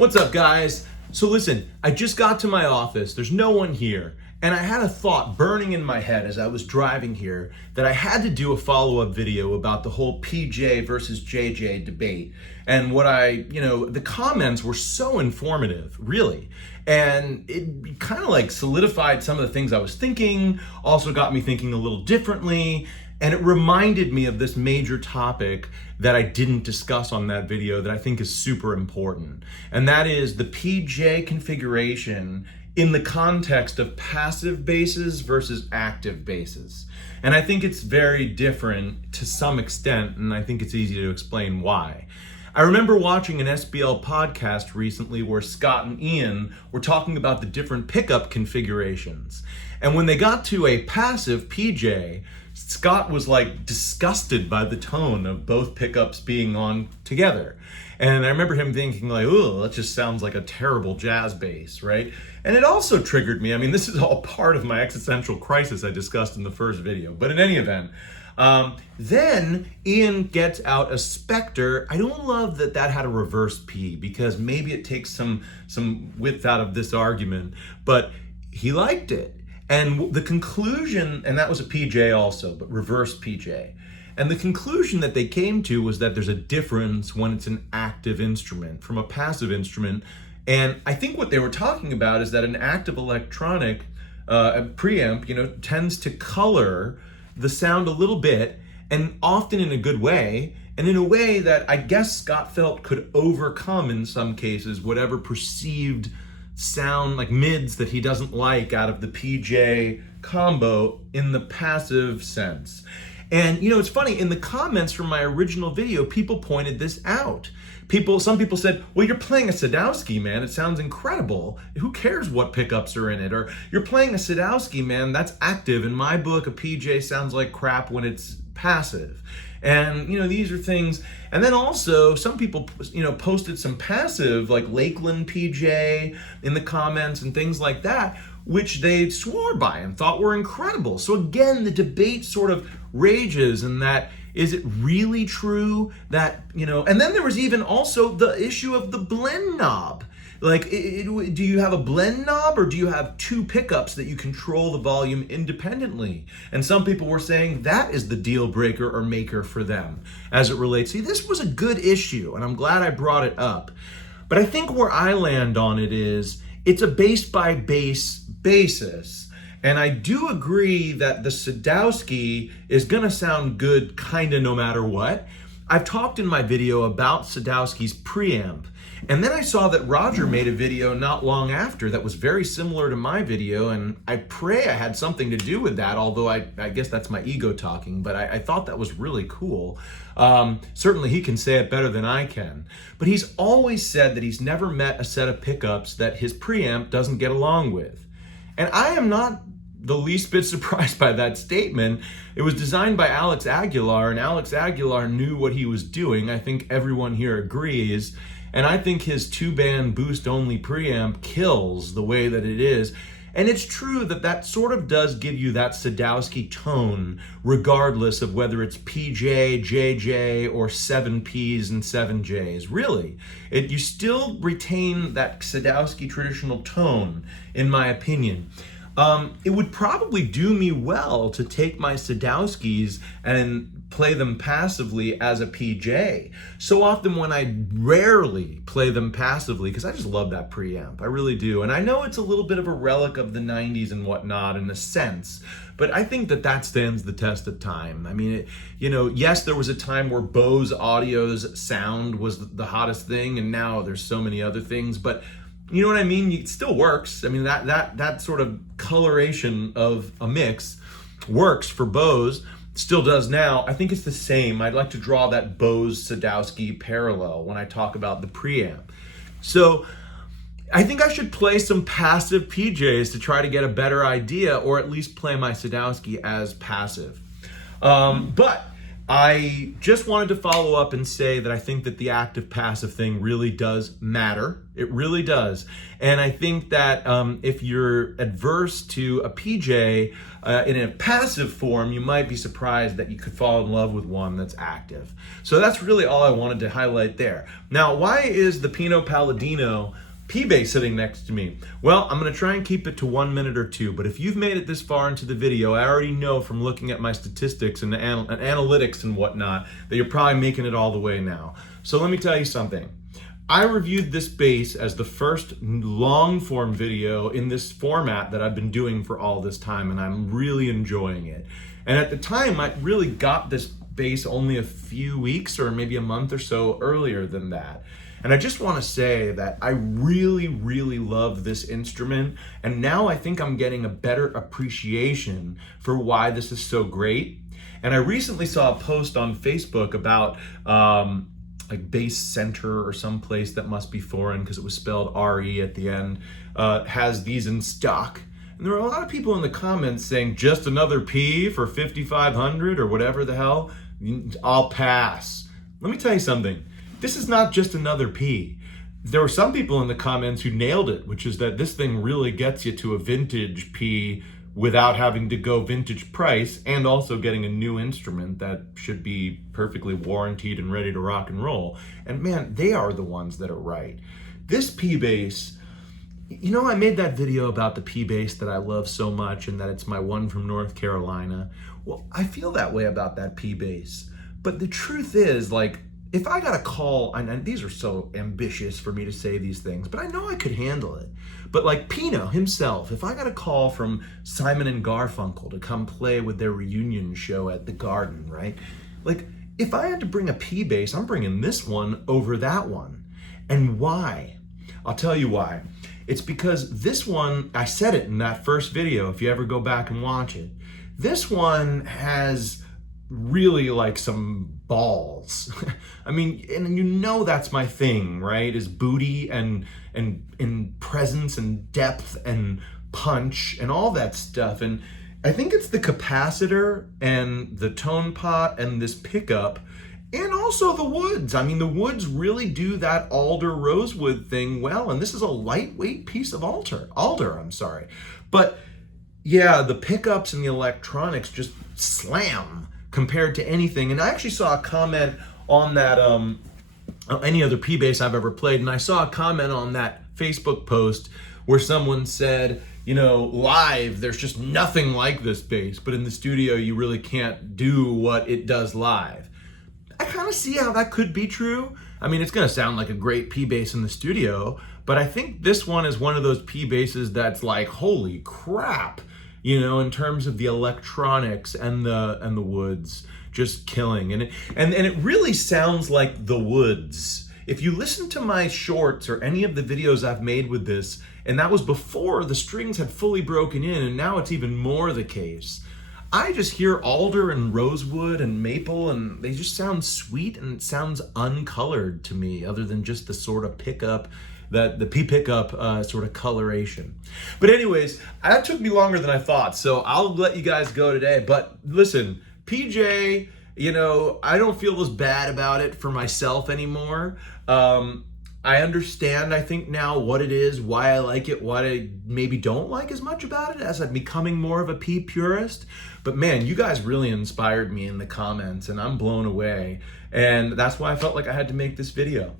What's up, guys? So listen, I just got to my office. There's no one here. And I had a thought burning in my head as I was driving here that I had to do a follow-up video about the whole PJ versus JJ debate. And the comments were so informative, really. And it kind of like solidified some of the things I was thinking, also got me thinking a little differently. And it reminded me of this major topic that I didn't discuss on that video that I think is super important. And that is the PJ configuration in the context of passive basses versus active basses. And I think it's very different to some extent, and I think it's easy to explain why. I remember watching an SBL podcast recently where Scott and Ian were talking about the different pickup configurations. And when they got to a passive PJ, Scott was like disgusted by the tone of both pickups being on together. And I remember him thinking like, oh, that just sounds like a terrible jazz bass, right? And it also triggered me. I mean, this is all part of my existential crisis I discussed in the first video. But in any event, then Ian gets out a Spectre. I don't love that had a reverse P because maybe it takes some width out of this argument, but he liked it. And the conclusion, and that was a PJ also, but reverse PJ. And the conclusion that they came to was that there's a difference when it's an active instrument from a passive instrument. And I think what they were talking about is that an active electronic preamp, tends to color the sound a little bit, and often in a good way, and in a way that I guess Scott felt could overcome in some cases whatever perceived sound like mids that he doesn't like out of the PJ combo in the passive sense. And it's funny, in the comments from my original video, people pointed this out. Some people said, well, you're playing a Sadowsky, man. It sounds incredible. Who cares what pickups are in it? Or you're playing a Sadowsky, man. That's active. In my book, a PJ sounds like crap when it's passive. And, these are things. And then also some people, posted some passive like Lakeland PJ in the comments and things like that, which they swore by and thought were incredible. So again, the debate sort of rages in that, is it really true that, and then there was even also the issue of the blend knob. Like, do you have a blend knob or do you have two pickups that you control the volume independently? And some people were saying that is the deal breaker or maker for them as it relates. See, this was a good issue and I'm glad I brought it up. But I think where I land on it is, it's a bass by bass basis. And I do agree that the Sadowsky is gonna sound good kinda no matter what. I've talked in my video about Sadowsky's preamp. And then I saw that Roger made a video not long after that was very similar to my video, and I pray I had something to do with that, although I guess that's my ego talking, but I thought that was really cool. Certainly he can say it better than I can. But he's always said that he's never met a set of pickups that his preamp doesn't get along with. And I am not the least bit surprised by that statement. It was designed by Alex Aguilar, and Alex Aguilar knew what he was doing. I think everyone here agrees. And I think his two-band boost-only preamp kills the way that it is. And it's true that sort of does give you that Sadowsky tone, regardless of whether it's PJ, JJ, or 7 Ps and 7 Js. Really, you still retain that Sadowsky traditional tone, in my opinion. It would probably do me well to take my Sadowskys and play them passively as a PJ. So often when I rarely play them passively, because I just love that preamp, I really do. And I know it's a little bit of a relic of the 90s and whatnot in a sense, but I think that stands the test of time. I mean, yes, there was a time where Bose Audio's sound was the hottest thing, and now there's so many other things, but you know what I mean? It still works. I mean, that sort of coloration of a mix works for Bose, still does now. I think it's the same. I'd like to draw that Bose Sadowsky parallel when I talk about the preamp. So I think I should play some passive PJs to try to get a better idea, or at least play my Sadowsky as passive. But I just wanted to follow up and say that I think that the active-passive thing really does matter. It really does. And I think that if you're adverse to a PJ in a passive form, you might be surprised that you could fall in love with one that's active. So that's really all I wanted to highlight there. Now, why is the Pino Palladino P-bass sitting next to me? Well, I'm gonna try and keep it to 1 minute or two, but if you've made it this far into the video, I already know from looking at my statistics and analytics and whatnot that you're probably making it all the way now. So let me tell you something. I reviewed this bass as the first long form video in this format that I've been doing for all this time, and I'm really enjoying it. And at the time, I really got this bass only a few weeks or maybe a month or so earlier than that. And I just want to say that I really, really love this instrument. And now I think I'm getting a better appreciation for why this is so great. And I recently saw a post on Facebook about like Bass Center or some place that must be foreign because it was spelled R-E at the end, has these in stock. And there were a lot of people in the comments saying, just another P for 5,500 or whatever the hell, I'll pass. Let me tell you something. This is not just another P. There were some people in the comments who nailed it, which is that this thing really gets you to a vintage P without having to go vintage price and also getting a new instrument that should be perfectly warranted and ready to rock and roll. And man, they are the ones that are right. This P bass, you know, I made that video about the P bass that I love so much and that it's my one from North Carolina. Well, I feel that way about that P bass. But the truth is, like, if I got a call, and these are so ambitious for me to say these things, but I know I could handle it. But like Pino himself, if I got a call from Simon and Garfunkel to come play with their reunion show at the Garden, right? Like, if I had to bring a P bass, I'm bringing this one over that one. And why? I'll tell you why. It's because this one, I said it in that first video, if you ever go back and watch it, this one has really like some balls. I mean, and you know that's my thing, right? Is booty and presence and depth and punch and all that stuff. And I think it's the capacitor and the tone pot and this pickup and also the woods. I mean, the woods really do that alder rosewood thing well. And this is a lightweight piece of alder, But yeah, the pickups and the electronics just slam compared to anything. And I actually saw a comment on that, any other P bass I've ever played, and I saw a comment on that Facebook post where someone said, you know, live, there's just nothing like this bass, but in the studio, you really can't do what it does live. I kind of see how that could be true. I mean, it's gonna sound like a great P bass in the studio, but I think this one is one of those P basses that's like, holy crap, you know, in terms of the electronics and the woods, just killing. And it really sounds like the woods. If you listen to my shorts or any of the videos I've made with this, and that was before the strings had fully broken in, and now it's even more the case, I just hear alder and rosewood and maple, and they just sound sweet, and it sounds uncolored to me, other than just the sort of pickup, the P pickup sort of coloration. But anyways, that took me longer than I thought, so I'll let you guys go today. But listen, PJ, you know, I don't feel as bad about it for myself anymore. I understand, I think now, what it is, why I like it, why I maybe don't like as much about it as I'm becoming more of a P purist. But man, you guys really inspired me in the comments, and I'm blown away. And that's why I felt like I had to make this video.